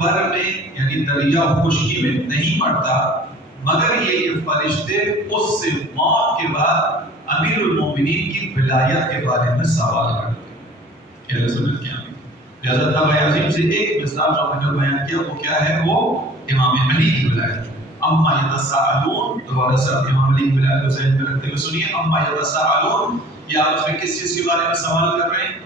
بر میں یعنی دریا خشکی میں نہیں مرتا مگر یہ فرشتے اس سے موت کے بعد امیر المومنین کی ولایت کے بارے میں سوال کرتے ہیں کہ رسول کیا حضرت ابو عظیم سے ایک مثال جو میں نے بیان کیا وہ کیا ہے، وہ امام علی کی ولایت. اما یتساءلون، دوبارہ سے امام علی کی ولایت کو ذہن میں رکھتے ہوئے سنیے. اما یتساءلون، یہ آپ میں کس چیز کے بارے میں سوال کر رہے ہیں؟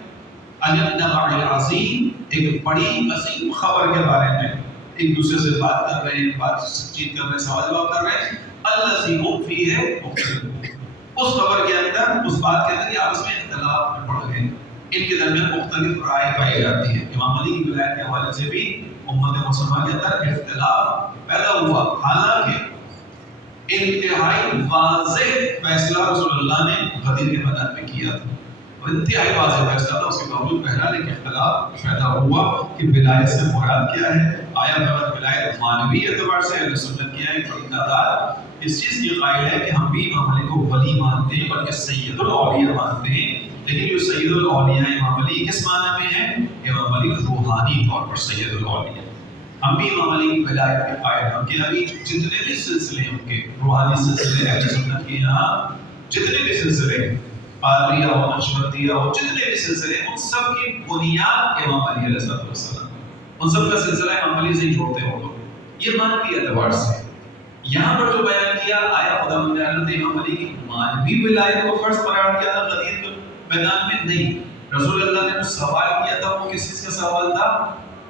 عن النبع العظیم، ایک بڑی عظیم خبر کے بارے میں ایک دوسرے سے بات کر رہے ہیں، بات چیت کر رہے ہیں، سوال جواب کر رہے ہیں. الذی هم فیہ مختلفون، اس خبر کے اندر، اس بات کے اندر یہ آپس میں اختلاف میں پڑ گئے، ان کے درمیان مختلف رائے پائی جاتی ہے. امام علی کی ولایت کے حوالے سے بھی امت مسلمہ کے اندر اختلاف پیدا ہوا، حالانکہ انتہائی واضح فیصلہ رسول اللہ نے غدیر کے میدان میں کیا تھا، اور انتہائی واضح فیصلہ تھا. اس کے باوجود بہرحال ایک اختلاف پیدا ہوا کہ ولایت سے مراد کیا ہے. آیا بغیر ولایت مانوی اعتبار سے اہل سنت کی ایک بڑی تعداد اس چیز کی قائل ہے کہ ہم بھی امام علی کو ولی مانتے ہیں، بلکہ سید الاولیاء مانتے ہیں. لیکن جو سید الاولیاء امام علی کس معنی میں ہے؟ امام علی روحانی طور پر سید الاولیاء. ہم بھی امام علی کی ولایت کے قائل ہیں کہ ابھی جتنے بھی سلسلے ہیں ان کے روحانی سلسلے اہل سنت کے یہاں جتنے بھی سلسلے قادریہ ہو، نقشبندیہ ہو، جتنے بھی سلسلے ان سب کی بنیاد امام علی علیہ السلام، ان سب کا سلسلہ امام علی سے ہی جوڑتے ہو لوگ. یہ مانوی اعتبار سے یہاں پر جو بیان کیا، آیا خدا نے امام علی کی مانوی ولایت کو فرض قرار دیا تھا غدیر کے میدان میں؟ نہیں. رسول اللہ نے جو سوال کیا تھا وہ کس چیز کا سوال تھا؟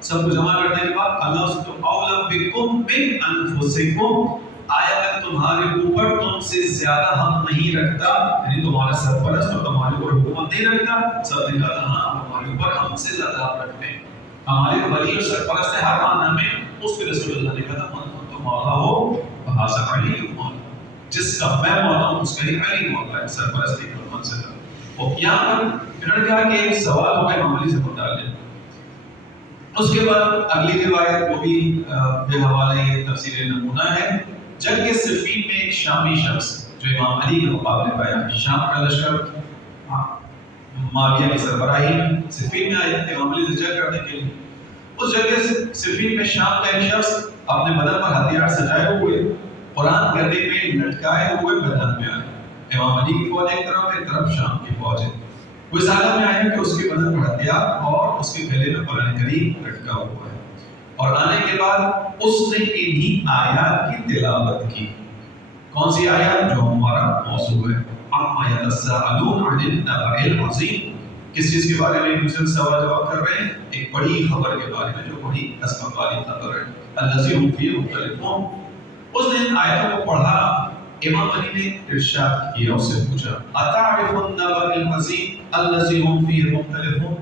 سب کو جمع کرنے کے بعد اللہ سے تو اولا بکم من انفسکم، آیا میں تمہارے اوپر تم سے زیادہ حق نہیں رکھتا، یعنی تمہارا سرپرست اور تمہارے اوپر حکومت نہیں رکھتا. سب نے کہا ہاں ہمارے اوپر ہم سے زیادہ حق رکھتے ہیں، ہمارے ولی اور سرپرست ہے ہر معنی میں. اس پہ رسول اللہ نے کہا من کنت مولا ہو فہذا علی مولا، جس کا میں مولا ہوں اس کا ہی علی مولا ہے، سرپرست کی حکومت سے. اور یہاں پر انہوں نے کہا کہ ایک سوال ہوگا امام علی سے متعلق. اس کے بعد اگلی روایت وہ بھی بے حوالہ یہ تفسیر نمونہ ہے. جنگ صفین میں ایک شامی شخص جو امام علی کے مقابلے پایا، شام کا لشکر معاویہ کی سربراہی صفین میں آیا امام علی سے جنگ کرنے کے لیے. اس جنگ صفین میں شام کا ایک شخص اپنے بدن پر ہتھیار سجائے ہوئے قرآن گردے میں لٹکائے ہوئے میدان میں آیا. امام علی کی فوج ایک طرف شام کی فوج ہے. وہ اس حالت میں آیا کہ اس کے بدن پر ہتھیار اور اس کے گلے میں قرآن کریم لٹکا ہوا ہے. اور آنے کے بعد اس نے انہی آیات کی تلاوت کی. کون سی آیات؟ جو ہمارا موضوع ہے. اما یتساءلون عن النبع العظیم، کس چیز کے بارے میں ایک دوسرے سے سوال جواب کر رہے ہیں؟ ایک بڑی خبر کے بارے میں جو بڑی عظمت والی خبر ہے. الذی هم فیہ مختلفون. اس نے آیتوں کو پڑھا. امام علی نے ارشاد کیا، اس سے پوچھا اتعرف النبع العظیم الذی هم فیہ مختلفون،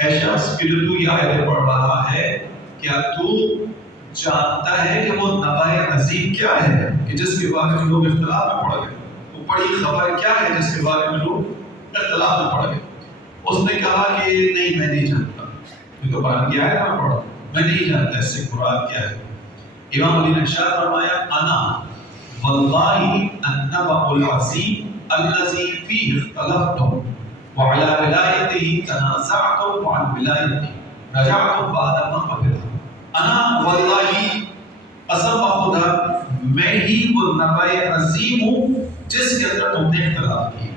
اے شخص کہ جو تو یہ آیتیں پڑھ رہا ہے، کیا تو جانتا ہے کہ وہ نبع عظیم کیا ہے کہ جس کے بارے میں لوگ اختلاف میں پڑ گئے؟ وہ بڑی خبر کیا ہے جس کے بارے میں لوگ اختلاف میں پڑ گئے؟ اس نے کہا کہ نہیں میں نہیں جانتا، تو قرآن کی آیت میں پڑھا، میں نہیں جانتا اس سے مراد کیا ہے. امام علی نے ارشاد فرمایا انا واللہ النبع العظیم الذی فیہ اختلفتم وعلی ولایتہ تنازعتم وعن ولایتہ رجعتم بعد ما قبلتم. انا واللہ، قسم بخدا میں ہی وہ نبع عظیم ہوں جس کے اندر تم نے اختلاف کیا.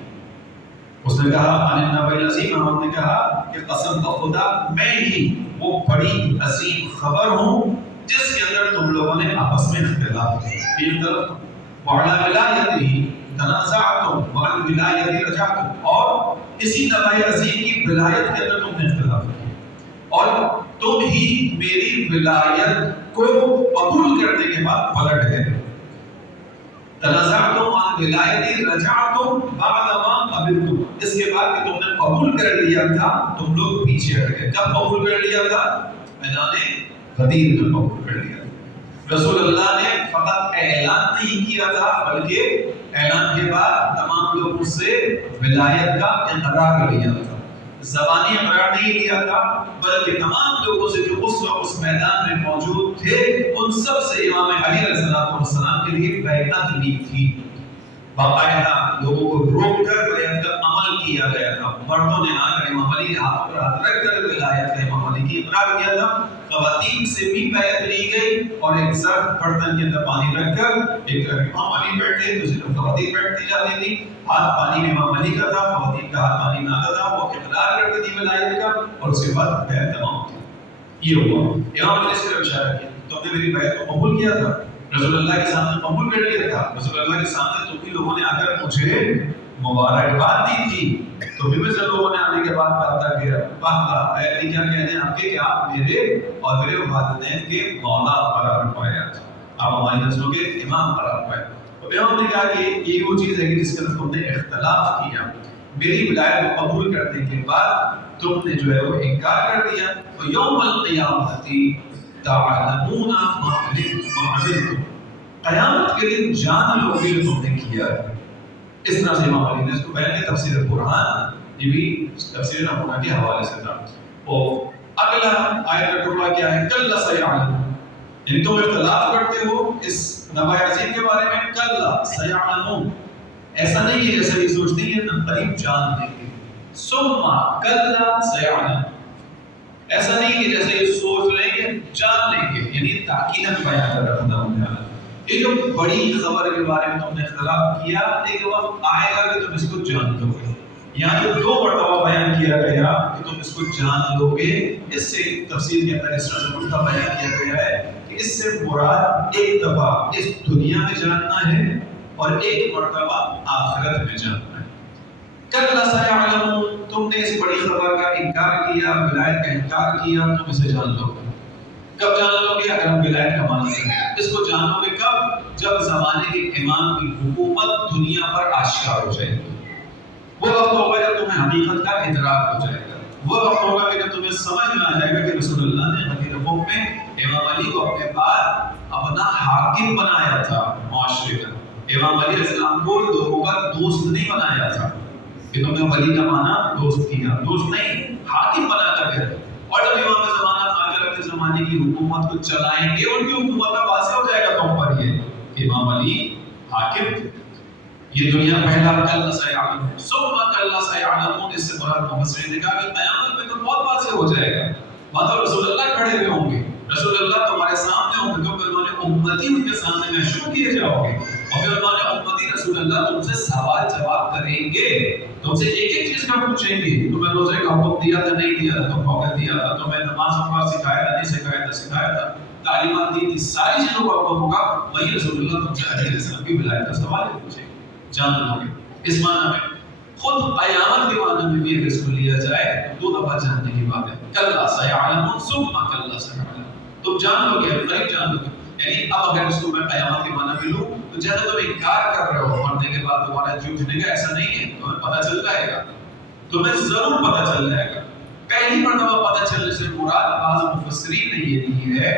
اس نے کہا عن النبع العظیم، ہم نے کہا کہ قسم بخدا میں ہی وہ بڑی عظیم خبر ہوں جس کے اندر تم لوگوں نے آپس میں اختلاف کیا. وعلی ولایتہ تنازعتم وعن ولایتہ رجعتم، اور اسی نبع عظیم کی ولایت کے اندر تم نے اختلاف کیا اور تم ہی میری ولایت کو قبول کرنے کے بعد پلٹ گئے. تنازعتم عن ولایتہ رجعتم بعد ما قبلتم، اس کے بعد کہ تم نے قبول کر لیا تھا تم لوگ پیچھے ہٹ گئے. کب قبول کر لیا تھا؟ میدان غدیر میں قبول کر لیا. رسول اللہ نے فقط اعلان نہیں کیا تھا بلکہ اعلان کے بعد تمام لوگوں سے ولایت کا اقرار لیا تھا. زبانی اقرار نہیں کیا تھا بلکہ تمام لوگوں سے جو اس وقت اس میدان میں موجود تھے ان سب سے امام علی علیہ السلام کے لیے بیعت لی تھی. باقاعدہ لوگوں کو روک کر بیعت کا عمل کیا گیا تھا. مردوں نے آ کر امام علی کے ہاتھ پر ہاتھ رکھ کر ولایت امام علی کی اقرار کیا تھا. خواتین سے بھی بیعت لی گئی اور ایک سرخ برتن کے اندر پانی رکھ کر ایک امام علی بیٹھے, دوسری طرف خواتین بیٹھتی جاتی تھی. ہاتھ پانی میں امام علی کا تھا, خواتین کا ہاتھ پانی میں آتا تھا, وہ اقرار کرتی تھی ولایت کا اور اس کے بعد بیعت تمام تھی. یہ ہوا. امام علی نے صرف اشارہ کیا, تم نے میری بیعت کو قبول کیا تھا, رسول اللہ کے سامنے قبول کر لیا تھا, رسول اللہ کے سامنے تم بھی لوگوں نے آ کر مجھے مبارکباد دی تھی, تو بھی سے لوگوں نے آنے کے بعد کہا کہ واہ اے علی کیا کہنے ہیں آپ کے کہ آپ میرے اور میرے والدین کے مولا قرار پائے, آپ ہماری نسلوں کے امام قرار پائے. تو امام نے کہا کہ یہ وہ چیز ہے کہ جس کے اندر تم نے اختلاف کیا, میری ولایت کو قبول کرنے کے بعد تم نے جو ہے وہ انکار کر دیا. تو یوم القیامت تعلمون ما عملتم, قیامت کے دن جان لو گے جو تم نے کیا ہے. اس طرح سے امام علی نے اس کو بیان کیا. تفسیر قرآن یہ بھی تفسیر قرآن کے حوالے سے تھا. اور اگلا آیت کا ٹکڑا کیا ہے, کل سیعلمون, یعنی تم اختلاف کرتے ہو اس نبأ عظیم کے بارے میں. کل سیعلمون, ایسا نہیں ہے جیسا یہ سوچتے ہیں ہم قریب جان لیں گے. ثم کل سیعلمون, ایسا نہیں کہ جیسے یہ سوچ لیں گے جان لیں گے, یعنی تاکید بیان کر رہا ہوں. یہ جو بڑی خبر کے بارے میں تم نے اختلاف کیا, ایک وقت آئے گا کہ تم اس کو جان لو گے. یہاں جو دو مرتبہ بیان کیا گیا کہ تم اس کو جان لو گے, اس سے تفسیر کے اندر اس طرح سے الٹا بیان کیا گیا ہے کہ اس سے مراد ایک دفعہ اس دنیا میں جاننا ہے اور ایک مرتبہ آخرت میں جاننا ہے. کل سیعلمون, تم نے اس بڑی خبر کا انکار کیا, ولایت کا انکار کیا, تم اسے جان لو گے. کب جان لو گے؟ اگر ہم ولایت کا معنی کریں اس کو جانو گے کب؟ جب زمانے کے امام کی حکومت دنیا پر آشکار ہو جائے گی. وہ وقت ہوگا جب تمہیں حقیقت کا ادراک ہو جائے گا. وہ وقت ہوگا کہ جب تمہیں سمجھ میں آ جائے گا کہ رسول اللہ نے حقیقت میں امام علی کو اپنے بعد اپنا حاکم بنایا تھا معاشرے کا. امام علیہ السلام کو لوگوں کا دوست نہیں بنایا تھا کہ تم نے ولی کا معنی دوست کیا, دوست نہیں, حاکم بنا کر گئے. اور جب امام کا زمانہ آ کر اپنے زمانے کی حکومت کو چلائیں گے, ان کی حکومت کا واضح ہو جائے گا تم پر یہ کہ امام علی حاکم تھے. یہ دنیا پہلا کل سیعلمون, ثم کل سیعلمون, اس سے مراد مفسرین نے کہا کہ قیامت میں تو بہت واضح ہو جائے گا. وہاں تو رسول اللہ کھڑے ہوئے ہوں گے, رسول اللہ تمہارے سامنے ہوں گے, تو پھر انہوں نے امتی ان کے سامنے محشور کیے جاؤ گے, اور پھر انہوں نے امتی رسول اللہ تم سے سوال جواب کریں گے, تم سے ایک ایک چیز کا پوچھیں گے. تمہیں روزے کا حکم دیا تھا نہیں دیا تھا, تم وقت دیا تھا, تمہیں نماز کا سکھایا تھا نہیں سکھایا تھا, سکھایا تھا, تعلیمات دی تھی, ساری چیزوں کا حکم ہوگا. وہی رسول اللہ تم سے علیہ السلام کی ولایت کا سوال پوچھیں گے, جان لو گے. اس معنی میں خود قیامت کے معنی میں بھی اگر اس کو لیا جائے دو دفعہ جاننے کی بات ہے. کل سیعلمون ثم کل سیعلمون, تم جان لو گے, قریب جان لو گے. یعنی اب اگر اس کو میں قیامت کے معنی میں لوں تو جیسے تم انکار کر رہے ہو مرنے کے بعد تمہارا جی اٹھنے کا, ایسا نہیں ہے. تمہیں پتہ چل جائے گا, تمہیں ضرور پتہ چل جائے گا. پہلی مرتبہ پتہ چلنے سے مراد بعض مفسرین نے یہ لی ہے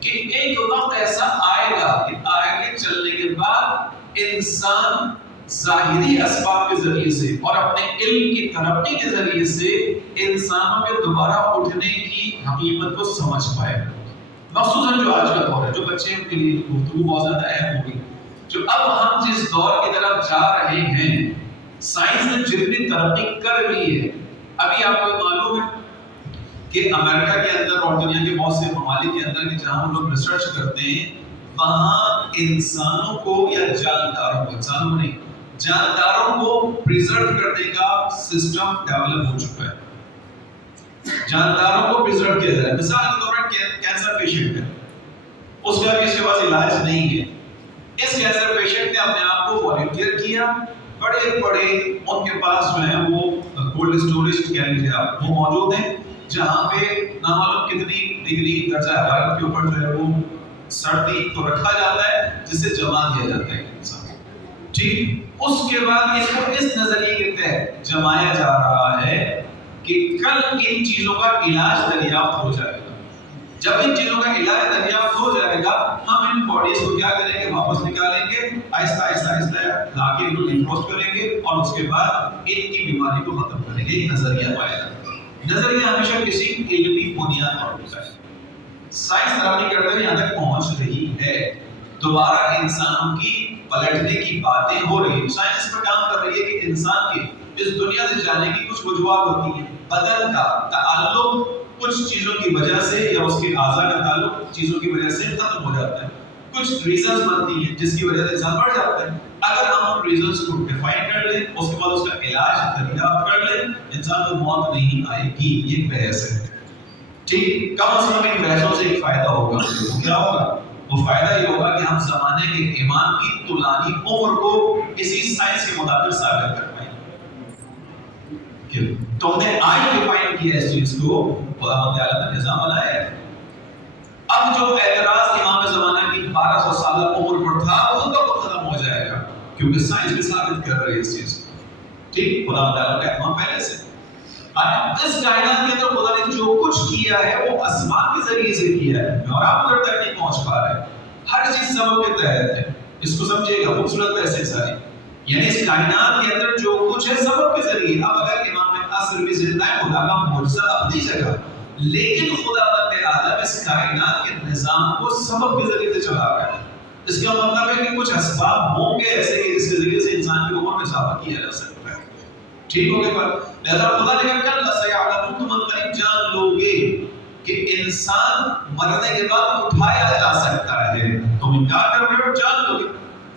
کہ ایک وقت ایسا آئے گا کہ آگے چلنے کے بعد انسان ظاہری اسباب کے ذریعے سے اور اپنے علم کی ترقی کے ذریعے سے انسانوں کے دوبارہ اٹھنے کی حقیقت کو سمجھ پائے. مخصوصاً جو آج کا دور ہے, جو بچے ہیں ان کے لیے گفتگو بہت زیادہ اہم ہوگی. جو اب ہم جس دور کی طرف جا رہے ہیں, سائنس نے جتنی ترقی کر لی ہے, ابھی آپ کو معلوم ہے کہ امریکہ کے اندر اور دنیا کے بہت سے ممالک کے اندر کہ جہاں ہم لوگ ریسرچ کرتے ہیں, وہاں انسانوں کو یا جانداروں کو, انسانوں نہیں جانداروں کو پریزرو کرنے کا سسٹم ڈیولپ ہو چکا ہے. جانداروں کو پریزرو کیا جائے. مثال کے طور پر کینسر پیشنٹ ہے, اس کا بھی اس کے پاس علاج نہیں ہے. اس کینسر پیشنٹ نے اپنے آپ کو والنٹیئر کیا, بڑے بڑے ان کے پاس جو ہے وہ کولڈ اسٹوریج کہہ لیجیے آپ, وہ موجود ہیں جہاں پہ نامعلوم کتنی ڈگری درجہ حرارت کے اوپر جو ہے وہ سردی کو رکھا جاتا ہے, جس سے جما دیا جاتا ہے انسان. ٹھیک, اس کے بعد اس کو اس نظریے کے تحت جمایا جا رہا ہے کہ کل ان چیزوں کا علاج دریافت ہو جائے گا. جب ان چیزوں کا علاج دریافت ہو جائے گا, ہم ان باڈیز کو کیا کریں گے, واپس نکالیں گے, آہستہ آہستہ آہستہ لا کے ان کو ڈیفروسٹ کریں گے, اور اس کے بعد ان کی بیماری کو ختم کریں گے. یہ نظریہ پایا جاتا ہے. نظریہ ہمیشہ کسی علمی بنیاد پر ہوتا ہے. سائنس ترقی کرتے ہوئے یہاں تک پہنچ رہی ہے. دوبارہ انسانوں کی پلٹنے کی باتیں ہو رہی ہیں. سائنس اس پر کام کر رہی ہے کہ انسان کے اس دنیا سے جانے کی کچھ وجوہات ہوتی ہیں. بدن کا تعلق کچھ چیزوں کی وجہ سے یا اس کے اعضاء کا تعلق چیزوں کی وجہ سے ختم ہو جاتا ہے. کچھ ریزنز بنتی ہیں جس کی وجہ سے انسان بڑھ جاتا ہے. اگر ہم ان ریزنز کو ڈیفائن کر لیں, اس کے بعد اس کا علاج دریافت کر لیں, انسان کو موت نہیں آئے گی. یہ بحث ہے. ٹھیک, کم از کم ان بحثوں سے ایک فائدہ ہوگا. کیا ہوگا؟ وہ فائدہ یہ ہوگا کہ ہم زمانے کے امام کی طولانی عمر کو اسی سائنس کے مطابق ثابت کر پائیں. تو ہم نے آج ڈیفائن کیا اس چیز کو, خدا تعالیٰ نے نظام بنایا ہے. اب جو اعتراض امام زمانہ کی 1200 سالہ عمر پر تھا وہ تو ختم ہو جائے گا, کیونکہ سائنس بھی ثابت کر رہی ہے اس چیز کو. ٹھیک, خدا تعالیٰ کا اہتمام پہلے سے. اس کائنات کے اندر خدا نے جو کچھ کیا ہے وہ اسباب کے ذریعے سے کیا ہے, اور آپ ادھر تک نہیں پہنچ پا رہے. ہر چیز سبب کے تحت ہے. اس کو سمجھے گا, خوبصورت ویسے ساری, یعنی اس کائنات کے اندر جو کچھ ہے سبب کے ذریعے. اب اگر امام عصر بھی زندہ ہے, خدا کا معجزہ اپنی جگہ, لیکن خدا عالم اس کائنات کے نظام کو سبب کے ذریعے سے چلا رہا ہے. اس کا مطلب ہے کہ کچھ اسباب ہوں گے ایسے کہ جس کے ذریعے سے انسان کی عمر میں اضافہ کیا جا سکتا ہے. ٹھیک ہو گیا پر لہذا خدا نے کہا کل سیعلمون, تم قریب جان لو گے کہ انسان مرنے کے بعد اٹھایا جا سکتا ہے. تم انکار کر رہے ہو, جان لو گے.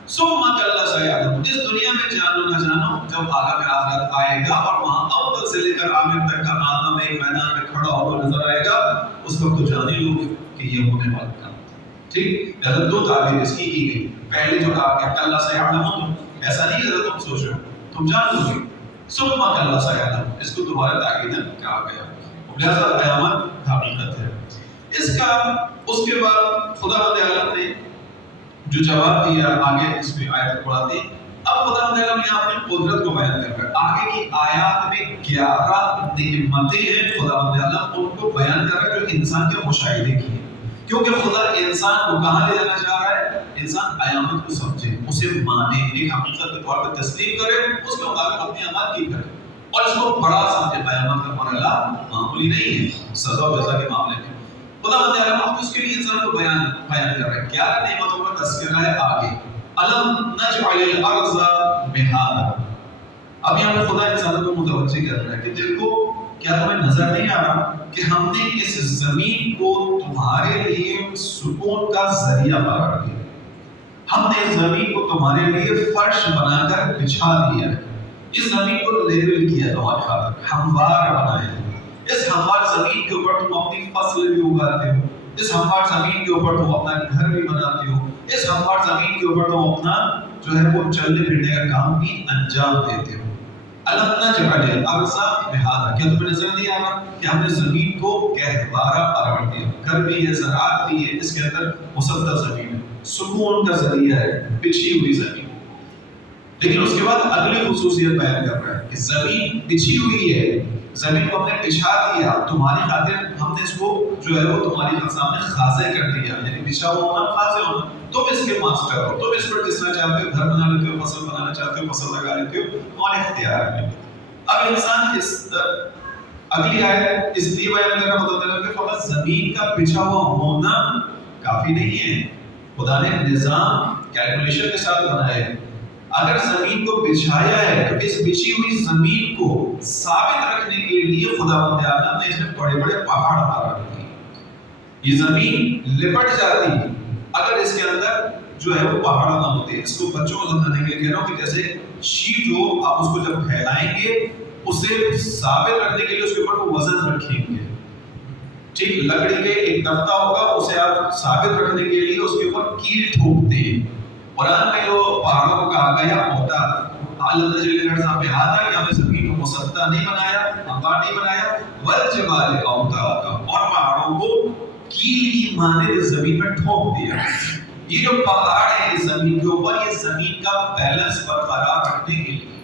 ثم کل سیعلمون, اس دنیا میں جانو نہ جانو, جب عالم آخرت آئے گا اور وہاں اول سے لے کر آخر تک کا آدم ایک میدان میں کھڑا ہوا نظر آئے گا, اس وقت تو جان ہی لو گے کہ یہ ہونے والا کام. ٹھیک, لہذا دو تعبیر اس کی گئی. پہلے جو کہا کہ کل سیعلمون, ایسا نہیں ہے تم سوچ رہے ہو, تم جان لو گے. ثم کل سیعلمون, اس کو دوبارہ تاکیداً کہا گیا. لہذا قیامت حقیقت ہے. اس کا اس کے بعد خدا تعالیٰ نے جو جواب دیا آگے اس میں آیت پڑھاتے ہیں. اب خدا تعالیٰ نے اپنی قدرت کو بیان کر رہا ہے. آگے کی آیات میں 11 نعمتیں ہیں, خدا تعالیٰ ان کو بیان کر رہا ہے جو انسان کے مشاہدے کی ہیں. کیونکہ خدا انسان کو کہاں لے جانا چاہ رہا ہے, انسان قیامت کو سمجھے, اسے مانے, ایک حقیقت کے طور پر تسلیم کرے, اس کے مطابق اپنی عمل کی کرے, اور اس کو بڑا سمجھے. قیامت کا مرحلہ معمولی نہیں ہے, سزا و جزا کے معاملے میں. خدا تعالیٰ اس کے لیے انسان کو بیان کر رہا ہے. 11 نعمتوں کا تذکرہ ہے آگے. الم نجعل الارض مہادا. اب یہاں پہ خدا انسانوں کو متوجہ کر رہا ہے کہ دیکھو, کیا تمہیں نظر نہیں آ رہا کہ ہم نے اس زمین کو تمہارے لیے سکون کا ذریعہ قرار دیا. ہم نے زمین کو تمہارے لیے فرش بنا کر بچھا دیا ہے. اس زمین کو لیول کیا تمہارے خاطر, ہموار بنایا ہے. اس ہموار زمین کے اوپر تم اپنی فصل بھی اگاتے ہو, اس ہموار زمین کے اوپر تم اپنا گھر بھی بناتے ہو, اس ہموار زمین کے اوپر تم اپنا جو ہے وہ چلنے پھرنے کا کام بھی انجام دیتے ہو. الم نجعل الارض مہادا, کیا تمہیں نظر نہیں آ رہا کہ ہم نے زمین کو گہوارہ قرار دیا. گھر بھی ہے, زراعت بھی ہے, اس کے اندر مسطح زمین ہے, سکون کا ذریعہ ہے, بچھی ہوئی زمین. لیکن اس کے بعد اگلی خصوصیت بیان کر رہا ہے کہ زمین بچھی ہوئی ہے, زمین کو ہم نے بچھا دیا تمہاری خاطر. ہم نے اس کو جو ہے وہ تمہاری سامنے خاضع کر دیا, یعنی بچھا ہوا ہونا, خاضع ہونا. تم اس کے ماسٹر ہو, تم اس پر جس طرح چاہتے ہو گھر بنا لیتے ہو, فصل بنانا چاہتے ہو فصل لگا لیتے ہو, تمہارے اختیار میں. اب انسان اس اگلی آیت اس لیے بیان کر رہا ہے کہ فقط زمین کا بچھا ہوا ہونا کافی نہیں ہے. خدا نے نظام کیلکولیشن کے ساتھ بنایا ہے. اگر زمین کو بچھایا ہے تو اس بچھی ہوئی زمین کو ثابت رکھنے کے لیے خدا تعالیٰ نے اس میں بڑے بڑے پہاڑ قرار دیے. یہ زمین لپٹ جاتی اگر اس کے اندر جو ہے وہ پہاڑ نہ ہوتے. اس کو بچوں کو سمجھانے کے لیے کہہ رہا ہوں کہ جیسے شیٹ ہو, آپ اس کو جب پھیلائیں گے اسے ثابت رکھنے کے لیے اس کے اوپر وہ وزن رکھیں گے. ٹھیک, لکڑی کے ایک تختہ ہوگا, اسے آپ ثابت رکھنے کے لیے اس کے اوپر کیل ٹھوکتے ہیں. قرآن میں جو پہاڑوں کو کہا گیا ہوتا عالم نجل الارض مہادا, کہ ہم نے زمین کو مسطح نہیں بنایا, ہموار نہیں بنایا, والجبال اوتادا, اور پہاڑوں کو کیل کی مانند زمین پر ٹھوک دیا. یہ جو پہاڑ ہے اس زمین کے اوپر, یہ زمین کا بیلنس برقرار رکھنے کے لیے.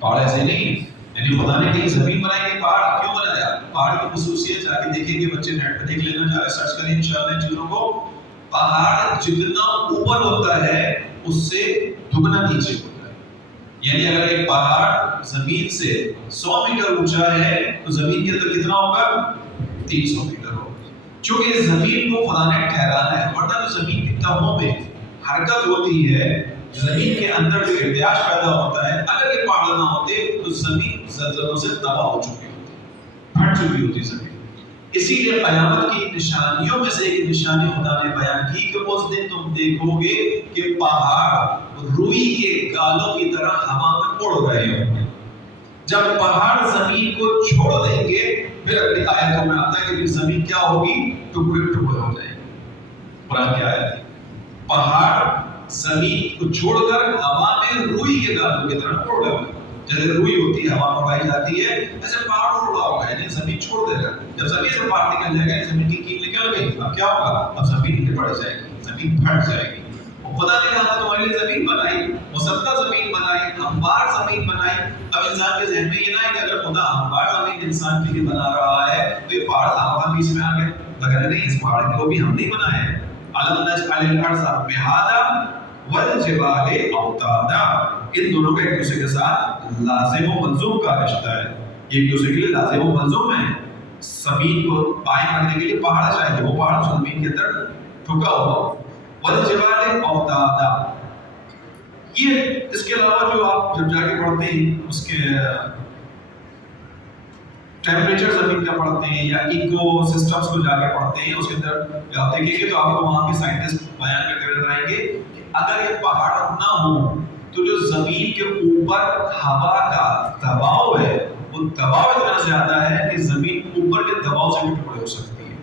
پہاڑ ایسے نہیں, یعنی خدا نے کہیں زمین بنائی کہ پہاڑ کیوں بنایا. پہاڑ کی خصوصیت جا کے دیکھیں گے, بچے نیٹ پہ دیکھ لینا, جا کے سرچ کریں انشاءاللہ ان چیزوں کو. پہاڑ جتنا اوپر ہوتا ہے اس سے دگنا نیچے ہوتا ہے. یعنی اگر ایک پہاڑ زمین سے 100 میٹر اونچا ہے تو زمین کے اندر کتنا ہوگا, 300 میٹر ہوگا. چونکہ زمین کو خدا نے ٹھہرانا ہے, ورنہ تو زمین کی تہوں میں حرکت ہوتی ہے، زمین کے اندر جو ارتعاش پیدا ہوتا ہے، اگر یہ پہاڑ نہ ہوتے تو زمین زلزلوں سے تباہ ہو چکی ہوتی، پھٹ چکی ہوتی زمین۔ اسی لیے قیامت کی نشانیوں میں سے ایک نشانی خدا نے بیان کی کہ اس دن تم دیکھو گے کہ پہاڑ روئی کے گالوں کی طرح ہوا میں اڑ رہے ہوں گے۔ جب پہاڑ زمین کو چھوڑ دیں گے، پھر اگلی آیتوں میں آتا ہے کہ زمین کیا ہوگی؟ ٹکڑے ٹکڑے ہو جائے گی۔ قرآن کی آیت ہے، پہاڑ زمین کو چھوڑ کر ہوا میں روئی کے گالوں کی طرح اڑ رہے ہوں گے۔ جیسے روئی ہوتی ہے ہوا میں اڑائی جاتی ہے، ایسے پہاڑ اڑ رہا ہوگا، یعنی زمین چھوڑ دے گا۔ جب زمین سے باہر نکل جائے گا، زمین کی کیل نکل گئی، اب کیا ہوگا؟ اب زمین نیچے پڑ جائے گی، زمین پھٹ جائے گی۔ خدا نے کہا تمہارے لیے زمین بنائی، مسطح زمین بنائی، ہموار زمین بنائی۔ اب انسان کے ذہن میں یہ نہ ہے کہ اگر خدا ہموار زمین انسان کے لیے بنا رہا ہے تو یہ پہاڑ ہوا بیچ میں آ گئے، مگر نہیں، اس پہاڑ کو بھی ہم نہیں بنائے ہیں۔ أَلَمْ نَجْعَلِ الْأَرْضَ مِهَادًا وَالْجِبَالِ أَوْتَادًا۔ ان دونوں کا ایک دوسرے کے ساتھ لازم و ملزوم کا رشتہ ہے، ایک دوسرے کے لیے لازم و ملزوم ہے۔ زمین کو قائم کرنے کے لیے پہاڑ چاہیے، وہ پہاڑ زمین کے اندر ٹھکا ہوا۔ وَالْجِبَالِ أَوْتَادًا، یہ اس کے علاوہ جو آپ جب جا کے پڑھتے ہیں اس کے ٹیمپریچر زمین کا پڑھتے ہیں یا ایکو سسٹمز کو جا کے پڑھتے ہیں، اس کے اندر آپ دیکھیں گے تو آپ کو وہاں کے سائنٹسٹ بیان کرتے بتائیں گے کہ اگر یہ پہاڑ نہ ہو تو جو زمین کے اوپر ہوا کا دباؤ ہے وہ دباؤ اتنا زیادہ ہے کہ زمین اوپر کے دباؤ سے بھی ٹکڑے ہو سکتی ہے۔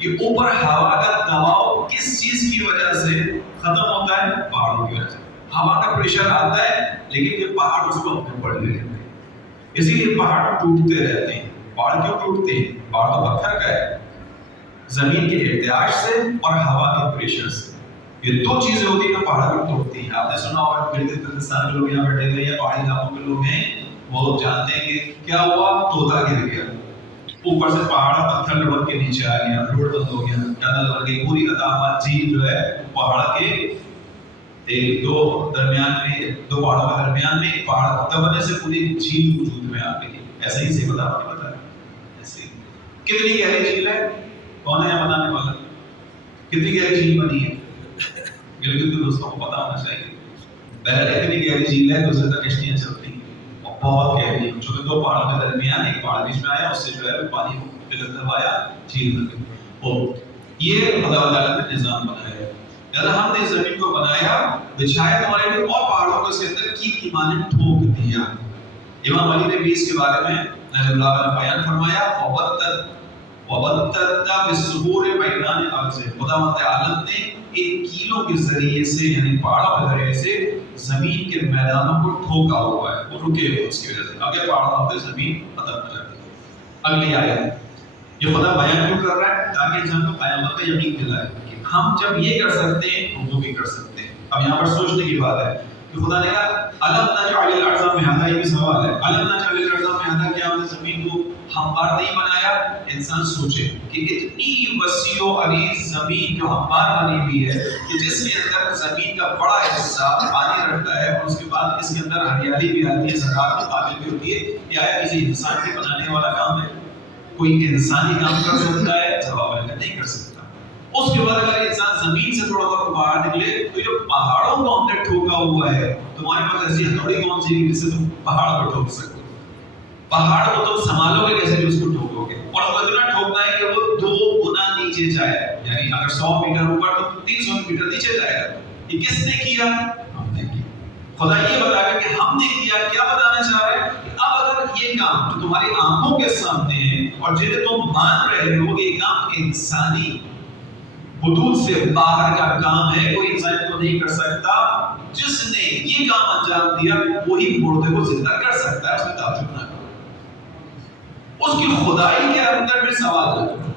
یہ اوپر ہوا کا دباؤ کس چیز کی وجہ سے ختم ہوتا ہے؟ پہاڑوں کی وجہ سے۔ ہوا کا پریشر آتا ہے لیکن یہ پہاڑ اس کو اپنے اوپر لے لیتے ہیں، اسی لیے پہاڑ ٹوٹتے رہتے ہیں۔ پہاڑ کیوں ٹوٹتے ہیں؟ پہاڑ تو پتھر کا ہے، زمین کے ارتعاش سے اور ہوا کے پریشر سے، یہ دو چیزیں ہوتی ہیں جو پہاڑ کو توڑتی ہیں۔ آپ نے سنا ہوگا بلتستان کے لوگ یہاں بیٹھے ہوئے یا پہاڑی علاقوں کے لوگ ہیں، وہ جانتے ہیں کہ کیا ہوا؟ طوطا گر گیا، اوپر سے پہاڑ پتھر لڑک کے نیچے آ گیا، روڈ بند ہو گیا، ٹنل بن گئی، پوری عطافات جھیل جو ہے پہاڑ کے ایک دو پہاڑوں کے درمیان میں ایک پہاڑ دبنے سے پوری جھیل وجود میں آ گئی۔ ایسا ہی سے بتا ایسے کتنی گہری جھیل ہے؟ کون ہے بتانے والا؟ کتنی گہری جھیل بنی ہے؟ گلگت کے دوستوں کو پتا ہونا چاہیے۔ بہرحال اتنی گہری جھیل ہے، دوسرے تک کشتیاں چلتی ہیں اور بہت گہری ہے، چونکہ دو پہاڑوں کے درمیان ایک پہاڑ بیچ میں آیا، اس سے جو ہے پانی پگھلتا آیا، جھیل بن گئی۔ اور یہ خدا تعالیٰ نے نظام بنایا ہے۔ لہٰذا ہم نے زمین کو بنایا، بچھایا تمہارے لیے، اور پہاڑوں کو اس کے اندر کی مانند ٹھوک دیا۔ امام علی نے بھی اس کے بارے میں نجم اللہ نے بیان فرمایا، وَبَتَّتَ بِالصُّخُورِ بَيْنَانِ أَرْضٍ، خداوند عالم نے ان کیلوں کے ذریعے سے، یعنی پہاڑوں کے ذریعے سے زمین کے میدانوں کو ٹھوکا ہوا ہے، وہ رکے ہوئے اس کی وجہ سے، اگر پہاڑ ہوتے زمین ختم ہو جاتی۔ اگلی آیت، یہ خدا بیان کیوں کر رہا ہے؟ تاکہ انسان کو قیامت کا یقین دلائے کہ ہم جب یہ کر سکتے ہیں تو وہ بھی کر سکتے ہیں۔ اب یہاں پر سوچنے کی بات ہے کہ خدا نے کہا أَلَمْ نَجْعَلِ الْأَرْضَ مِهَادًا، یہ بھی سوال ہے، أَلَمْ نَجْعَلِ الْأَرْضَ مِهَادًا، کیا ہم نے زمین کو ہموار نہیں بنایا؟ انسان سوچے کہ اتنی وسیع و عریض زمین جو ہموار بنی ہوئی ہے کہ جس کے اندر زمین کا بڑا حصہ پانی رکھتا ہے اور اس کے بعد اس کے اندر ہریالی بھی آتی ہے، زراعت کے قابل بھی ہوتی ہے، کیا کسی انسان کے بنانے والا کام ہے؟ کوئی انسانی کام کر سکتا ہے؟ جواب ہے نہیں کر سکتا۔ اس کے بعد اگر انسان زمین سے تھوڑا بہت باہر نکلے تو جو پہاڑوں کو ہم نے ٹھوکا ہوا ہے، تمہارے پاس ایسی ہتھوڑی کون سی ہے جس سے تم پہاڑ کو ٹھوک سکو؟ پہاڑ کو تم سنبھالو گے کیسے بھی اس کو ٹھوکو گے، اور اس کو اتنا ٹھوکنا ہے کہ وہ 2 گنا نیچے جائے، یعنی اگر 100 میٹر اوپر تو 300 میٹر نیچے جائے گا۔ یہ کس نے کیا؟ ہم نے کیا۔ خدا یہ بتا کر کہ ہم نے کیا، کیا بتانا چاہ رہے ہیں کہ اب اگر یہ کام جو تمہاری آنکھوں کے سامنے ہے اور جنہیں تم مان رہے ہو، یہ کام انسانی حدود سے باہر کا کام ہے، کوئی انسان کو نہیں کر سکتا، جس نے یہ کام انجام دیا وہی مردے کو زندہ کر سکتا ہے، اس میں تعجب نہ کرو۔ اس کی خدائی کے اندر میں سوال ہے،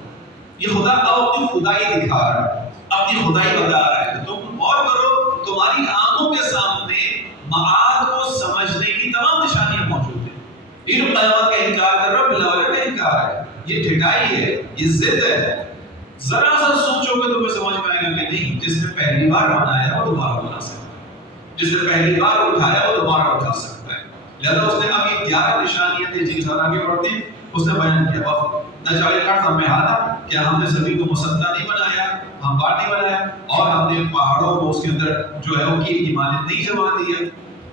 یہ خدا اب اپنی خدائی دکھا رہا ہے، اپنی خدائی بتا رہا ہے کہ تم غور کرو، تمہاری آنکھوں کے سامنے معاد کو سمجھنے کی تمام نشانیاں موجود ہیں۔ یہ جو قیامت کا انکار کر رہا ہے بلا وجہ کا انکار ہے، یہ ٹھٹائی ہے، یہ ضد ہے۔ ذرا سا سوچو کہ تمہیں سمجھ میں آئے گا کہ نہیں، جس نے پہلی بار بنایا وہ دوبارہ بنا سکتا ہے، جس نے پہلی بار اٹھایا وہ دوبارہ اٹھا سکتا ہے۔ لہذا اس نے اب یہ 11 نشانیاں تھیں جن سے آگے بڑھتے ہیں، اس نے بیان کیا نجعل الارض مہادا، کیا ہم نے زمین کو مسطح نہیں بنایا، ہموار نہیں بنایا، اور ہم نے نے پہاڑوں کو اس کے اندر جو ہے وہ کی ایمانت نہیں جما دیا.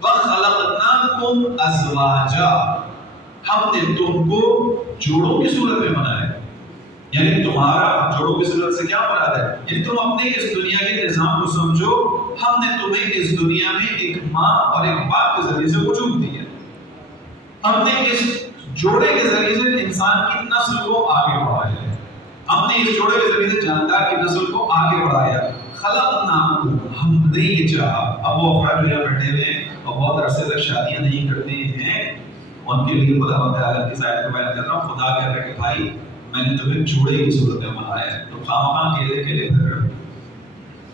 وَخَلَقْنَاكُمْ أَزْوَاجًا، ہم نے تم کو جوڑوں کی صورت میں بنایا. یعنی تمہارا جوڑوں کی صورت سے کیا مراد ہے؟ یعنی تم اپنے اس دنیا کے نظام کو سمجھو، ہم نے تمہیں اس دنیا میں ایک ماں اور ایک باپ کے ذریعے سے وجود دیا. ہم نے اس جوڑے کے ذریعے سے انسان کی نسل کو آگے بڑھایا ہے. ہم نے اس جوڑے کے ذریعے سے جاندار کی نسل کو آگے بڑھایا. خلقناکم، ہم نے یہ چاہا. اب وہ افراد جو یہاں بیٹھے ہوئے ہیں اور بہت عرصے تک شادیاں نہیں کرتے ہیں، ان کے لیے خدا تعالیٰ کی آیت کو بیان کر رہا ہوں. خدا کہہ رہا ہے کہ بھائی میں نے تمہیں جوڑے کی صورت میں بنایا ہے، تو خامخواہ اکیلے پھر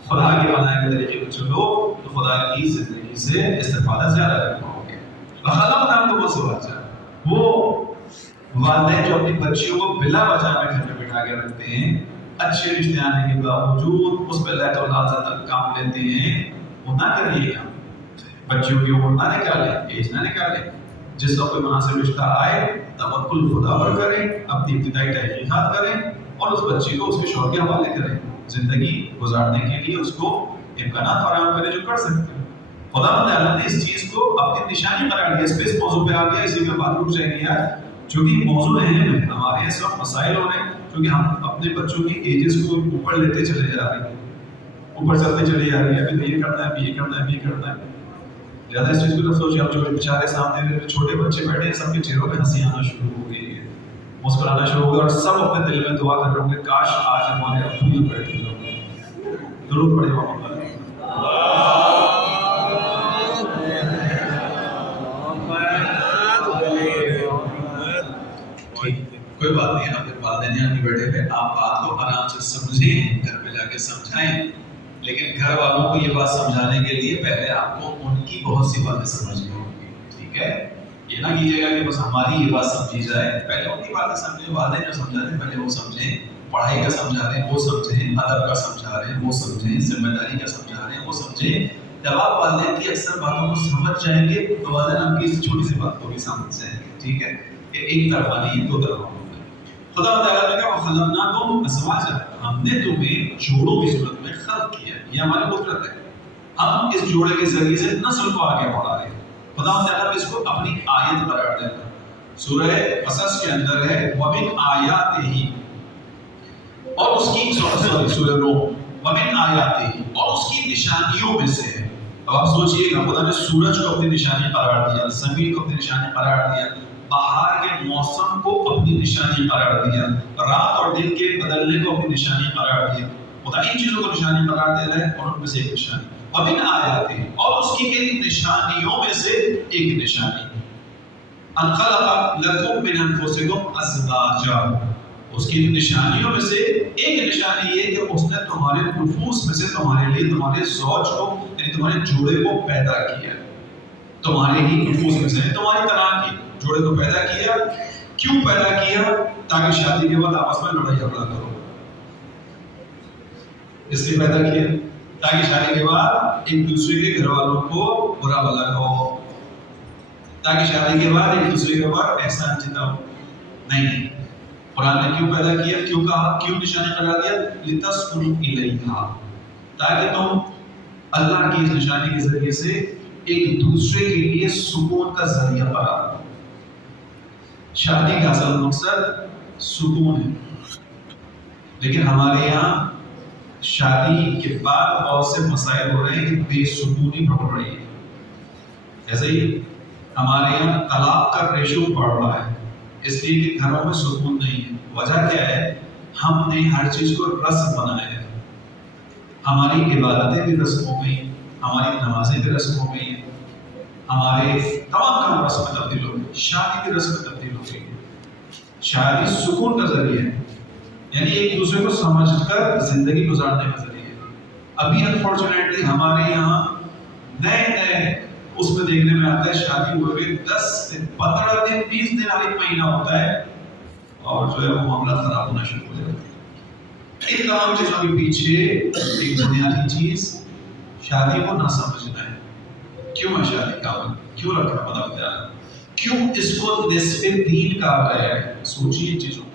خدا کے بنائے ہوئے طریقے پر چلو تو خدا کی زندگی سے استفادہ زیادہ کر پاؤ گے. خلقناکم أزواجا، وہ والدین جو اپنی بچیوں کو بلا وجہ میں گھر میں بٹھا کے رکھتے ہیں، اچھے رشتے آنے کے باوجود اس پہ لہت اور لازت تک کام لیتے ہیں، وہ نہ کریے گا. بچیوں کی عمر نہ نکالیں، ایج نہ نکالیں. جس وقت کوئی مناسب رشتہ آئے توکل خدا پر کریں، اپنی ابتدائی تحقیقات کریں اور اس بچی کو اس کے شوہر کے حوالے کریں. زندگی گزارنے کے لیے اس کو امکانات فراہم کریں جو کر سکتے ہیں. خدا تعالیٰ نے اس چیز کو اپنی نشانی قرار دیا. اس پہ اس موضوع پہ آ گیا، اسی میں بات رک جائے گی یار، چونکہ موضوع اہم ہے. ہمارے اس وقت مسائل ہو رہے ہیں کیونکہ ہم اپنے بچوں کی ایجز کو اوپر لیتے چلے جا رہے ہیں، اوپر چلتے چلے جا رہے ہیں. ابھی یہ کرنا ہے، ابھی یہ کرنا ہے، ابھی یہ کرنا ہے. زیادہ اس چیز کو سوچیں. اب جو بیچارے سامنے چھوٹے بچے بیٹھے ہیں، سب کے چہروں پہ ہنسی آنا شروع ہو گئی ہے، مسکرانا شروع ہو گیا، اور سب اپنے دل میں دعا کر رہے ہوں گے کاش آج ہمارے ابو یہاں بیٹھے ہوتے. درود پڑھے وہاں پر. کوئی بات نہیں، آپ کے والدین یہاں بھی بیٹھے ہوئے، آپ بات کو آرام سے سمجھیں، گھر پہ جا کے سمجھائیں. لیکن گھر والوں کو یہ بات سمجھانے کے لیے پہلے آپ کو ان کی بہت سی باتیں سمجھنی ہوگی. ٹھیک ہے؟ یہ نہ کیجیے گا کہ بس ہماری یہ بات سمجھی جائے. پہلے ان کی باتیں سمجھیں. والدین جو سمجھا رہے ہیں پہلے وہ سمجھیں. پڑھائی کا سمجھا رہے ہیں وہ سمجھیں. ادب کا سمجھا رہے ہیں وہ سمجھیں. ذمہ داری کا سمجھا رہے ہیں وہ سمجھیں. جب آپ والدین کی اکثر باتوں کو سمجھ جائیں گے تو والدین آپ کی اس چھوٹی سی بات کو بھی سمجھ جائیں گے. ٹھیک ہے؟ یہ ایک طرفہ نہیں، دو طرفہ ہوتا ہے. خدا تعالیٰ نے کہا وَخَلَقْنَاكُمْ أَزْوَاجًا، ہم نے تمہیں جوڑوں کی صورت میں خلق کیا. یہ ہماری قدرت ہے. ہم اس جوڑے کے ذریعے سے نسل کو آگے بڑھا رہے ہیں. خدا تعالیٰ اس کو اپنی آیت قرار دیتا ہے. سورہ قصص کے اندر ہے وَمِنْ آیَاتِهِ، اور اس کی سورہ روم وَمِنْ آیَاتِهِ، اور اس کی نشانیوں میں سے ہے. اب آپ سوچئے گا خدا نے سورج کو اپنی نشانی قرار دیا، زمین کو اپنی نشانی قرار دیا، بہار کے موسم کو اپنی نشانی قرار دیا، رات اور دن کے بدلنے کو اپنی نشانی قرار دیا. خدا ان چیزوں کو نشانی قرار دے رہا ہے اور ان میں سے ایک نشانی وَمِنْ آیَاتِهِ، اور اس کی ان نشانیوں میں سے ایک نشانی أَنْ خَلَقَ لَكُمْ مِنْ أَنْفُسِكُمْ أَزْوَاجًا، اس کی نشانیوں میں سے ایک نشانی یہ کہ اس نے تمہارے نفوس میں سے تمہارے لیے تمہارے زوج کو یعنی تمہارے جوڑے کو پیدا کیا. تمہارے ہی نفوس میں سے تمہاری طرح کی جوڑے کو پیدا کیا. کیوں پیدا کیا؟ تاکہ شادی کے بعد آپس میں لڑائی جھگڑا کرو. اس لیے پیدا کیا تاکہ شادی کے بعد ایک دوسرے کے گھر والوں کو برا بھلا کہو، تاکہ شادی کے بعد ایک دوسرے کے اوپر احسان جتاؤ. نہیں، قرآن نے کیوں پیدا کیا، کیوں کہا، کیوں نشانی قرار دیا؟ لِتَسْكُنُوا إِلَيْهَا، تاکہ تم اللہ کی اس نشانی کے ذریعے سے ایک دوسرے کے لیے سکون کا ذریعہ قرار دو. شادی کا اصل مقصد سکون ہے، لیکن ہمارے یہاں شادی کے بعد بہت سے مسائل ہو رہے ہیں کہ بے سکونی بڑھ رہی ہے. ایسے ہی ہمارے یہاں طلاق کا ریشو بڑھ رہا ہے، اس لیے کہ گھروں میں سکون نہیں ہے. وجہ کیا ہے؟ ہم نے ہر چیز کو رسم بنایا ہے. ہماری عبادتیں بھی رسم ہو گئی، ہماری نمازیں بھی رسم ہو گئی ہیں، ہمارے تمام کام رسم میں تبدیل ہو گئی. شادی بھی رسم میں تبدیل ہو گئی. شادی سکون کا ذریعہ ہے، یعنی ایک دوسرے کو سمجھ کر زندگی گزارنے کا ذریعہ ہے. ابھی انفارچونیٹلی ہمارے یہاں نئے اس میں دیکھنے میں آتا ہے شادی ہوئے 10 دن 15 دن 20 دن ایک مہینہ ہوتا ہے اور جو ہے وہ معاملہ خراب ہونا شروع ہو جاتا ہے. ان تمام چیزوں کے پیچھے ایک بنیادی چیز شادی کو نہ سمجھنا ہے. کیوں ہے شادی کا عمل، کیوں رکھا خدا تعالیٰ، کیوں اس کو نصف دین کہا گیا ہے؟ سوچیے چیزوں.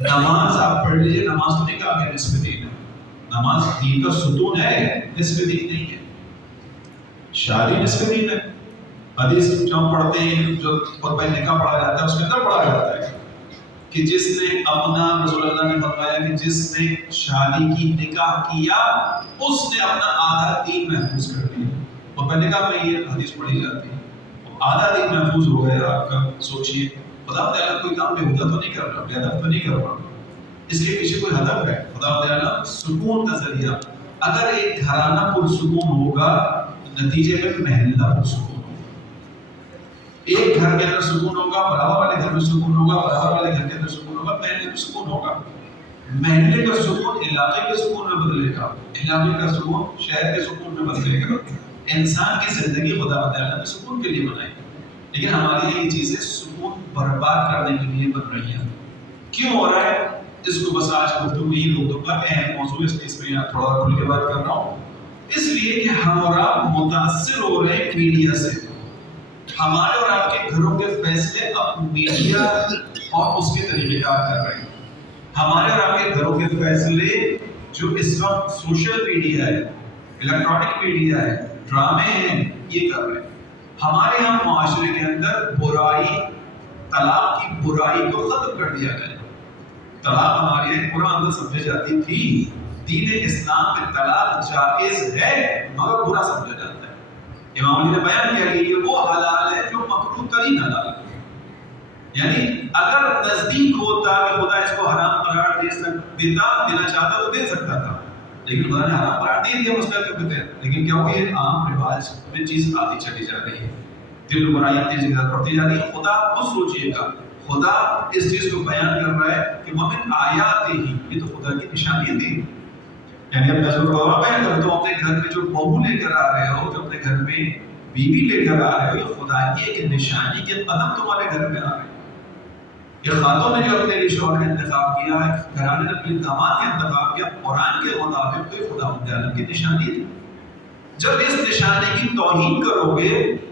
نماز آپ پڑھ لیجیے، نماز کو نہیں کہا کہ نصف دین ہے. نماز دین کا ستون ہے، نصف دین نہیں ہے. شادی نصف دین ہے. حدیث جو ہم پڑھتے ہیں، جو خطبہ نکاح پڑھا جاتا ہے، اس کے اندر پڑھا جاتا ہے کہ جس نے اپنا، رسول اللہ نے فرمایا کہ جس نے شادی کی نکاح کیا اس نے اپنا آدھا دین محفوظ کر دیا. خطبہ نکاح میں یہ حدیث پڑھی جاتی ہے. آدھا دین محفوظ ہو گیا آپ کا. سوچئے خدا تعالیٰ کوئی کام بے ہدف تو نہیں کر رہا، بے ہدف تو نہیں کر رہا، اس کے پیچھے کوئی ہدف ہے. خدا تعالیٰ سکون کا ذریعہ. اگر ایک گھرانہ پرسکون ہوگا نتیجے میں محلہ پرسکون ہوگا. ایک گھر کے اندر سکون ہوگا، برابر والے گھر میں سکون ہوگا، برابر والے گھر کے اندر سکون ہوگا، محلے میں سکون ہوگا. محلے کا سکون علاقے کے سکون میں بدلے گا، علاقے کا سکون شہر کے سکون میں بدلے گا. انسان کی زندگی خدا تعالیٰ نے سکون کے لیے بنائی، لیکن ہمارے لیے یہ چیزیں سکون برباد کرنے کے لیے بن رہی ہیں. کیوں ہو رہا ہے؟ اس کو بس آج گفتگو ہی گفتگو کا اہم موضوع، اس لیے اس میں تھوڑا کھل کے بات کر رہا ہوں. اس لیے کہ ہم اور آپ متاثر ہو رہے ہیں میڈیا سے. ہمارے اور آپ کے گھروں کے فیصلے اب میڈیا اور اس کے طریقہ کار کر رہے ہیں. ہمارے اور آپ کے گھروں کے فیصلے جو اس وقت سوشل میڈیا ہے، الیکٹرانک میڈیا ہے، ڈرامے ہیں، یہ کر رہے ہیں. ہمارے یہاں معاشرے کے اندر برائی، طلاق کی برائی کو ختم کر دیا گیا. طلاق ہمارے یہاں قرآن اندر سمجھی جاتی تھی. دین اسلام میں طلاق جائز ہے مگر برا سمجھا جاتا ہے. امام علی نے بیان کیا کہ یہ وہ حلال ہے جو مکروہ ترین حلال ہے. یعنی اگر نزدیک ہوتا کہ خدا اس کو حرام قرار دینا چاہتا تو دے سکتا تھا، لیکن خدا نے حرام قرار دے دیا. مسئلہ کیوں کہتے ہیں؟ لیکن کیا وہ یہ عام رواج میں چیز آتی چلی جا رہی ہے، دل برائیاں تیزی سے بڑھتی جا رہی ہے. خدا خود سوچئے گا، خدا اس چیز کو بیان کر رہا ہے کہ وَمِنْ آیَاتِهِ، یہ تو خدا کی نشانی تھی. یعنی اب میں ضرور اور بیان کرتا ہوں، اپنے گھر میں جو بہو لے کر آ رہے ہو، جو اپنے گھر میں بیوی لے کر آ رہے ہو، یہ خدا کی ایک نشانی کے قدم تمہارے گھر میں آ رہے ہیں. یہ خاتون نے جو اپنے لیے شوہر کا انتخاب کیا ہے، گھرانے نے اپنے داماد کا انتخاب کیا، قرآن کے مطابق تو یہ خدا تعالیٰ کی نشانی تھی. جب اس نشانی کی توہین کرو گے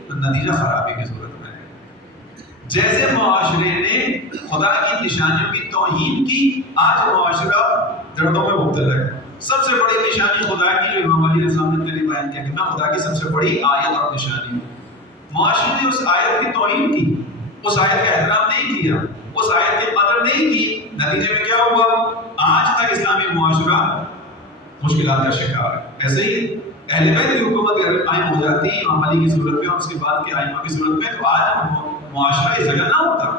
تو نتیجہ خرابی کی صورت میں ہے. جیسے معاشرے نے خدا کی نشانیوں کی توہین کی، آج معاشرہ دردوں میں مبتلا ہے. سب سے بڑی نشانی خدا کی جو امام علی السلام نے تیری بیان کیا کہ میں خدا کی سب سے بڑی آیت اور نشانی ہوں. معاشرے نے اس آیت کی توہین کی، اس آیت کا احترام نہیں کیا، اس آیت کی قدر نہیں کی. نتیجے میں کیا ہوا؟ آج تک اسلامی معاشرہ مشکلات کا شکار ہے. ایسے ہی اہل بیت کی حکومت اگر قائم ہو جاتی امام علی کی صورت میں اور اس کے بعد کے ائمہ کی صورت میں، تو آج معاشرہ اس جگہ نہ ہوتا.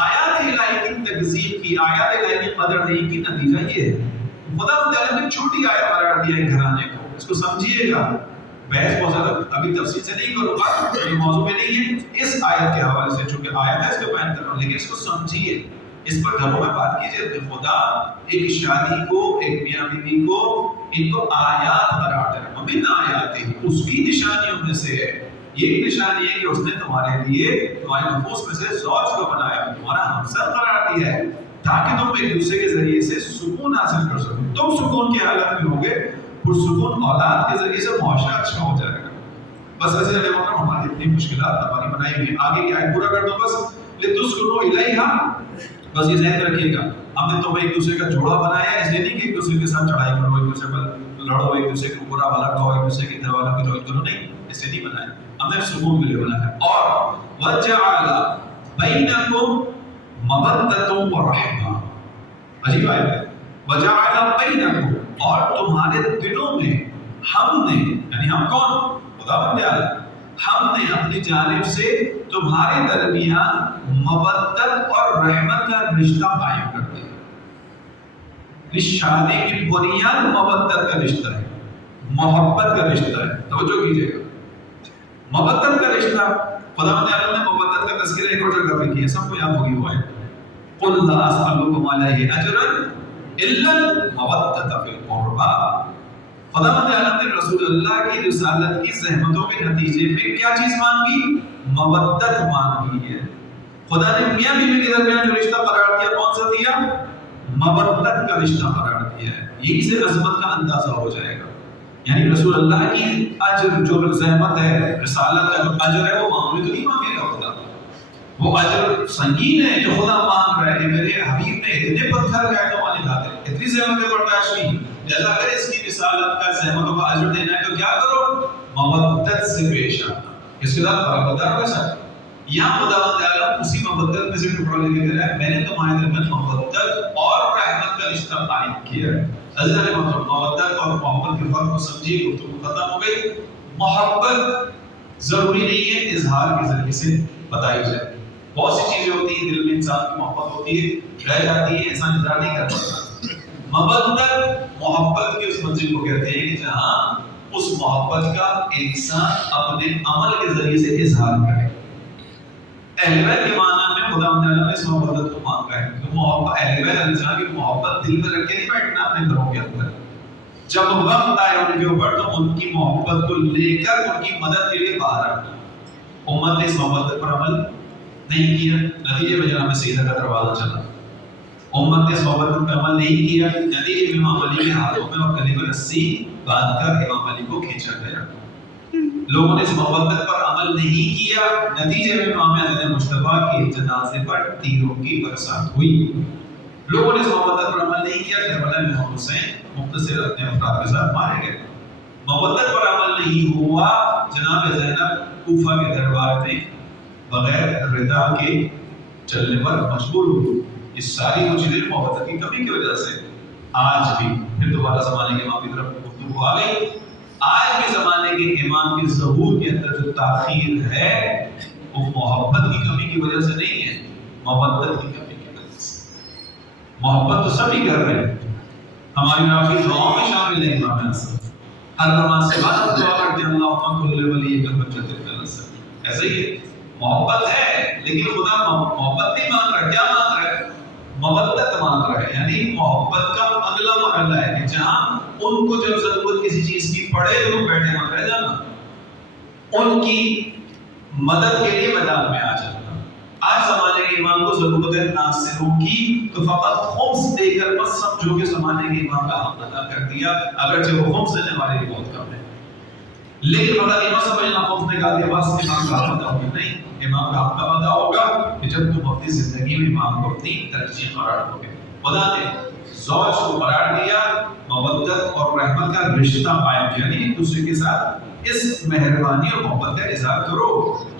آیات الہی کی تکذیب کی، آیات الہی کی قدر نہیں کی، نتیجہ یہ ہے. خدا تعالیٰ نے چھوٹی آیت قرار دیا ہے گھرانے کو. اس کو سمجھیے گا. بحث بہت زیادہ ابھی تفصیل سے نہیں کروں گا، یہ موضوع میں نہیں ہے. اس آیت کے حوالے سے، چونکہ آیت ہے اس کو بیان کر رہا ہوں، لیکن اس کو سمجھیے، اس پر گھروں میں بات کیجیے کہ خدا ایک شادی کو، ایک میاں بیوی کو، ان کو آیات قرار دے رہا ہے. وَمِنْ آیَاتِهِ، اس کی نشانیوں میں سے ہے. یہ ایک نشانی ہے کہ اس نے تمہارے لیے تمہارے نفوس میں سے زوج کو بنایا، تمہارا ہمسر قرار دیا ہے تاکہ تم ایک دوسرے کے ذریعے سے سکون حاصل کر سکو. تم سکون کی حالت میں ہوگے، پرسکون اولاد کے ذریعے سے معاشرہ اچھا ہو جائے گا. بس ایسے لگے ہوگا ہماری اتنی مشکلات ہماری بنائی ہوئی، آگے کی آیت پورا کر دو بس. لِتُسْكُنُوا إِلَيْهَا، بس یہ ذہن رکھیے گا. ہم نے تمہیں ایک دوسرے کا جوڑا بنایا ہے، اس لیے نہیں کہ ایک دوسرے کے ساتھ چڑھائی کرو، ایک دوسرے پر لڑو، ایک دوسرے کو برا بھلا کہو، ایک دوسرے کے گھر والوں کی توہین کرو. نہیں، اس سے نہیں بنایا. ہم نے سکون کے لیے بنایا ہے. اور وَجَعَلَ بَيْنَكُمْ مَوَدَّةً وَرَحْمَةً، عجیب آیت ہے. وَجَعَلَ بَيْنَكُمْ، اور تمہارے دلوں میں ہم نے، یعنی ہم کون؟ خدا بن جائے، ہم نے اپنی جانب سے تمہارے درمیان مودت اور رحمت کا رشتہ قائم کر دیا. اس شادی کی بنیاد مودت کا رشتہ ہے، محبت کا رشتہ ہے. توجہ کیجیے گا، مودت کا رشتہ. خدا تعالیٰ نے مودت کا تذکرہ ایک اور جگہ پہ کیا، سب کو یاد ہوگی وہ ہے. قُلْ لَا أَسْأَلُكُمْ عَلَيْهِ أَجْرًا إِلَّا الْمَوَدَّةَ فِي الْقُرْبَىٰ. خدا تعالیٰ نے رسول اللہ کی رسالت کی زحمتوں کے نتیجے میں کیا چیز مانگی؟ مودت مانگی ہے. خدا نے میاں بیوی کے درمیان جو رشتہ قرار دیا، کون سا دیا؟ مودت کا رشتہ قرار دیا ہے. یہی سے عظمت کا اندازہ ہو جائے گا. یعنی رسول اللہ کی اجر جو زحمت ہے، رسالت کا جو اجر ہے، وہ معمولی تو نہیں مانگے گا خدا. وہ اجر سنگین ہے جو خدا مانگ رہا ہے کہ میرے حبیب نے اتنے پتھر گائے تو مانے لاتے، اتنی زحمتیں برداشت کی، لہذا اگر اس کی رسالت کا زحمتوں کا اجر دینا ہے تو کیا کرو؟ مودت سے پیش آنا. اس کے ساتھ برابر کے ساتھ یہاں خداوند عالم اسی مودت میں سے ٹکڑا لے کے دے رہا ہے میں نے تمہارے درمیان مودت اور رحمت کا رشتہ قائم کیا ہے. عزیزان محترم مودت اور محبت کے فرق کو سمجھیے. گفتگو ختم ہو گئی. محبت ضروری نہیں ہے اظہار کے ذریعے سے بتائی جائے. بہت سی چیزیں ہوتی ہیں دل میں انسان کی محبت ہوتی ہے رہ جاتی ہے انسان اظہار نہیں کر پاتا. مودت محبت کی اس منزل کو کہتے ہیں کہ جہاں اس محبت کا انسان اپنے عمل کے ذریعے سے اظہار کرے. اہل بیت کے معنی میں خداوند تعالیٰ نے اس محبت کو مانگا ہے. تو محبت اہل بیت علیہ السلام کی محبت دل میں رکھ کے نہیں بیٹھنا اپنے گھروں کے اندر. جب وقت آئے ان کے اوپر تو ان کی محبت کو لے کر ان کی مدد کے لیے باہر آنا. امت نے اس محبت پر عمل نہیں کیا نتیجے میں جناب سیدہ کا دروازہ چلا. امت نے اس محبت پر عمل نہیں کیا نتیجے میں امام علی کے ہاتھوں میں اور گلے میں رسی باندھ کر امام علی کو کھینچا گیا. لوگوں نے اس محبت پر عمل نہیں کیا نتیجے میں امام حسن مصطفیٰ کے جنازے پر تیروں کی برسات ہوئی. لوگوں نے اس محبت پر عمل نہیں کیا کربلا میں امام حسین مختصر اپنے افراد کے ساتھ مارے گئے. محبت پر عمل نہیں ہوا جناب زینب کوفہ کے دربار میں بغیر رضا کے چلنے پر مجبور ہوئی. اس ساری وہ چیزیں محبت کی کمی کی وجہ سے آج بھی پھر دوبارہ زمانے کے امام کی طرف گفتگو آ گئی. آج بھی زمانے کے امام کے ظہور کے اندر جو تاخیر ہے وہ محبت کی کمی کی وجہ سے نہیں ہے محبت کی کمی کی وجہ سے. محبت تو سبھی کر رہے ہیں. ہماری نافی دعاؤں میں شامل ہے امام حسن ہر نماز کے بعد دعا کرتے ہیں اللہم کل ولی کا بچت النصر. ایسے ہی محبت ہے لیکن خدا محبت نہیں مانگ رہا. کیا مانگ رہا ہے؟ مودت مانگ رہا ہے. یعنی محبت کا اگلا مرحلہ ہے کہ جہاں ان کو جب ضرورت کسی چیز کی پڑے تو بیٹھے مت رہ جانا ان کی مدد کے لیے میدان میں آ جانا. آج زمانے کے امام کو ضرورت ہے ناصروں کی تو فقط خمس دے کر بس سمجھو کہ زمانے کے امام کا حق ادا کر دیا اگرچہ وہ خمس دینے والے بھی بہت کم ہے. لیکن فقط یہ مت سمجھنا خمس نکال کے بس امام کا حق ادا ہوگا. نہیں, امام کا حق ادا ہوگا کہ جب تم اپنی زندگی میں امام کو اپنی ترجیح قرار دو گے. خدا نے زوج کو قرار دیا مودت اور رحمت کا رشتہ قائم کیا. یعنی ایک دوسرے کے ساتھ اس مہربانی اور محبت کا اظہار کرو.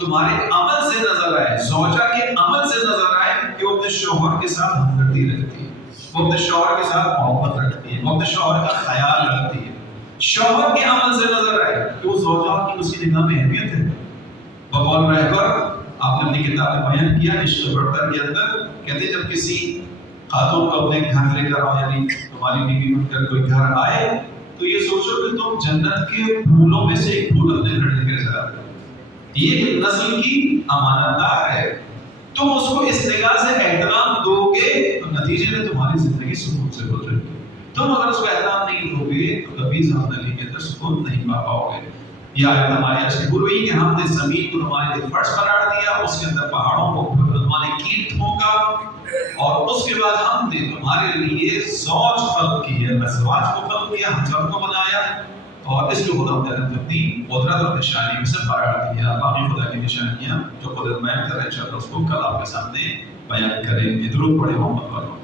تمہارے عمل سے نظر آئے زوجہ کے عمل سے نظر آئے کہ وہ اپنے شوہر کے ساتھ ہمدردی رکھتی ہے وہ اپنے شوہر کے ساتھ محبت رکھتی ہے وہ اپنے شوہر کا خیال رکھتی ہے. شوہر کے عمل سے نظر آئے کہ وہ زوجہ کی اس کی نگاہ میں اہمیت ہے. بقول رہبر آپ نے اپنی کتاب میں بیان کیا عشق برتر کے اندر کہتے جب کسی خاتون کو اپنے گھر لے کر آؤ یعنی تمہاری بیوی بن کر کوئی گھر آئے تو یہ سوچو کہ تم جنت کے پھولوں میں سے ایک پھول اپنے گھر لے کر جا رہے ہو. یہ نسل کی امانت دار ہے. تم اس کو اس نگاہ سے احترام دو گے تو نتیجے میں تمہاری زندگی سکون سے گزرے گی. تم اگر اس کو احترام نہیں دو گے تو کبھی زندگی کے اندر سکون نہیں پا پاؤ گے. یہ آیت ہماری اشکر ہوئی کہ ہم نے زمین کو تمہارے لیے فرش قرار دیا اس کے اندر پہاڑوں کو تمہارے کیٹ ٹھونکا اور اس کے بعد ہم نے تمہارے لیے زوج خلق کیا ازواج کو خلق کیا ہم کو بنایا اور اس کو خدا تعالیٰ نے اپنی قدرت اور نشانی میں سے قرار دیا. باقی خدا کی نشانیاں جو قدرت بیان کر رہے ہیں انشاءاللہ اس کو کل آپ کے سامنے بیان کریں گے. درود پڑھیں محمد والوں.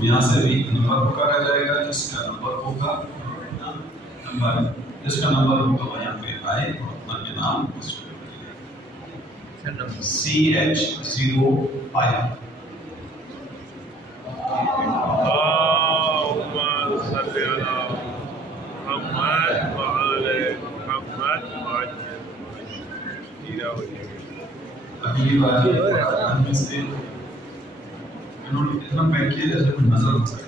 یہاں سے بھی نمبر پکارا جائے گا جس کا نمبر ہوگا وہ یہاں پہ آئے اور اپنا کے نام CH05 اگلی بار میں سے انہوں نے اتنا پیک کیا جیسے کوئی نظر نہ آئے.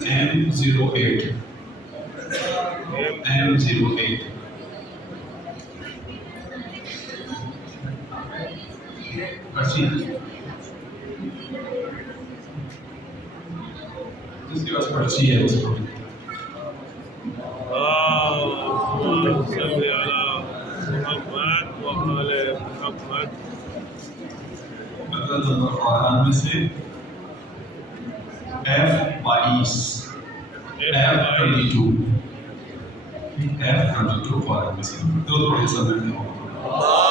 M08 M08 پرچی جس کے پاس پرچی ہے اس کو نمبر قرآن میں سے F22 F22 قرآن میں سے دو تھوڑے سمجھتے ہوں.